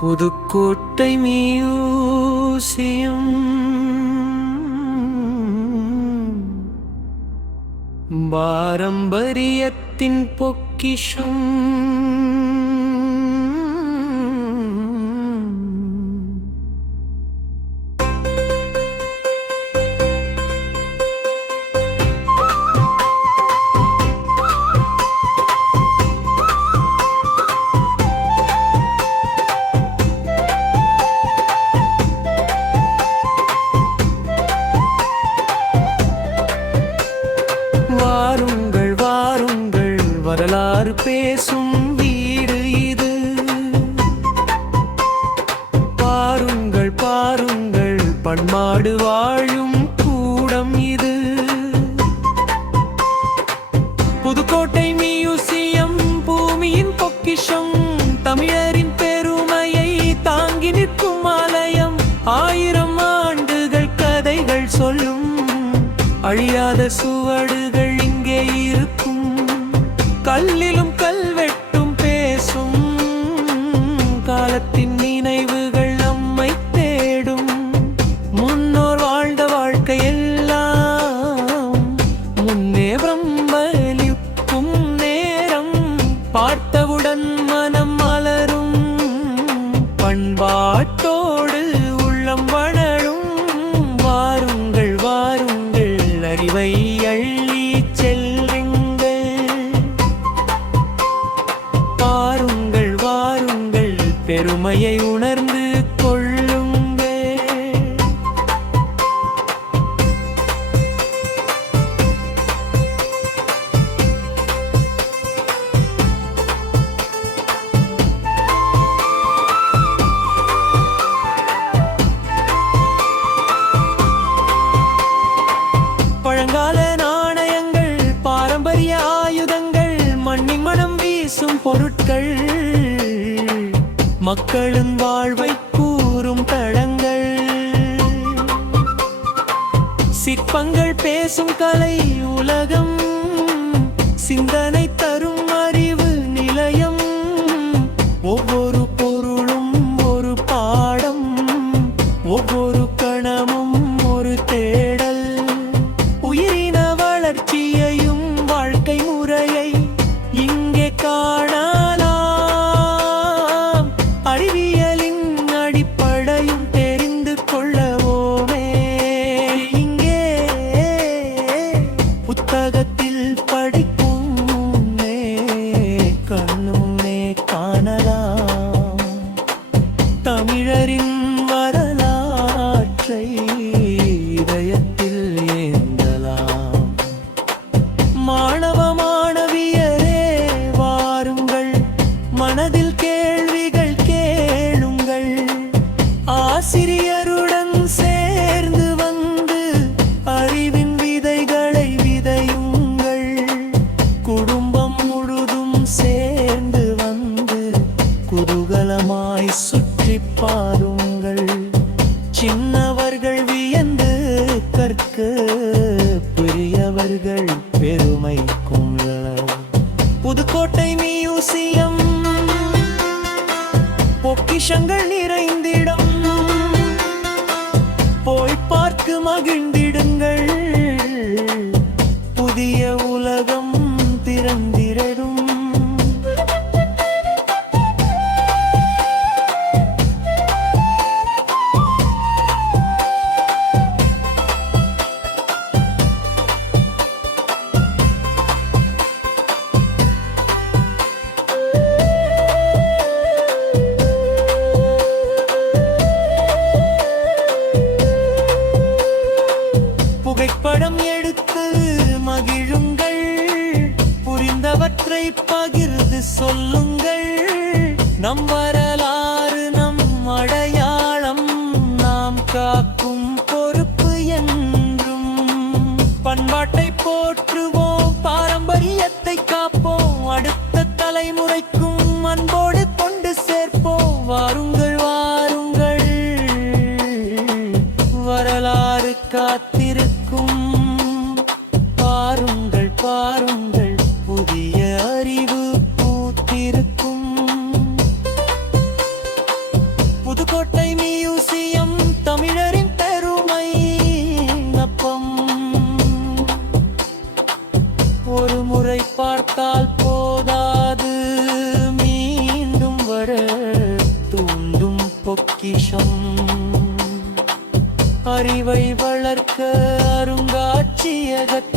Pudukkottai museum பாரம்பரியத்தின் பொக்கிஷம். வாருங்கள் வாருங்கள், வரலாறு பேசும் வீடு இது. பாருங்கள் பாருங்கள், பண்பாடு வாழும் கூடம் இது. புதுக்கோட்டை மியூசியம் பூமியின் பொக்கிஷம், தமிழரின் பெருமையை தாங்கி நிற்கும் ஆலயம். 1000 ஆண்டுகள் கதைகள் சொல்லும் அழியாத சுவடுகள் இங்கே இருக்கும். கல்லிலும் கல்வெட்டும் பேசும் காலத்தின் நினைவுகள் நம்மை தேடும். முன்னோர் வாழ்ந்த வாழ்க்கையெல்லாம் முன்னே பிரம்மலிக்கும் நேரம். பார்த்தவுடன் மனம் மலரும், பண்பாட்டோடு உள்ளம் வளரும். வாருங்கள் வாருங்கள், அறிவை அள்ளி செல்லுங்கள். பாருங்கள் வாருங்கள், பெருமையை உணர்ந்து கொள்ளுங்கள். பழங்கால நாணயங்கள், பாரம்பரிய ஆயுதங்கள், மண்ணின் மனம் வீசும் பொருட்கள், மக்களின் வாழ்வை கூறும் தடங்கள். சிற்பங்கள் பேசும் கலை உலகம், சிந்தனை தரும் அறிவு நிலையம். ஒவ்வொரு பொருளும் ஒரு பாடம், ஒவ்வொரு கணமும் ஒரு தேடல். உயிரின வளர்ச்சியையும் வாழ்க்கை முறையை இங்கே காணலாம். அறிவியலின் அடிப்படையும் தெரிந்து கொள்ளவோமே. இங்கே புத்தகத்தில் படிக்கும் முன்னே கண்ணுன்னே காணலாம். தமிழரின் வரலாற்றை இதயத்தில் ஏந்தலாம். மாணவ மாணவியரே வாருங்கள், மனதில் கேள்விகள் கேளுங்கள். ஆசிரியருடன் சேர்ந்து வந்து அறிவின் விதைகளை விதையுங்கள். குடும்பம் முழுதும் சேர்ந்து வந்து குதூகலமாய் சுற்றி பாருங்கள். சின்னவர்கள் வியந்து கற்க, பெரியவர்கள் பெருமை கொள்ள. புதுக்கோட்டை மியூசியம் பொக்கிஷங்கள் நிறைந்திடம். போய் பார்த்து மகிழ்ந்திடுங்கள், புதிய உலகம் திறந்திடும். புகைப்படம் எடுத்து மகிழுங்கள், புரிந்தவற்றை பகிர்ந்து சொல்லுங்கள். நம் வரலாறு நம் அடையாளம், நாம் காக்கும் பொறுப்பு என்றும். பண்பாட்டை போற்றுவோம், பாரம்பரியத்தை காப்போம். அடுத்த தலைமுறைக்கும் அன்போடு கொண்டு சேர்ப்போம். வாருங்கள் வாருங்கள், வரலாறு காத்திருக்கும். பாருங்கள் பாருங்கள், புதிய அறிவு பூத்திருக்கும். ஒரு முறை பார்த்தால் போதாது, மீண்டும் வர தூண்டும் பொக்கிஷம். அறிவை வளர்க்க அருங்காட்சியகத்தில்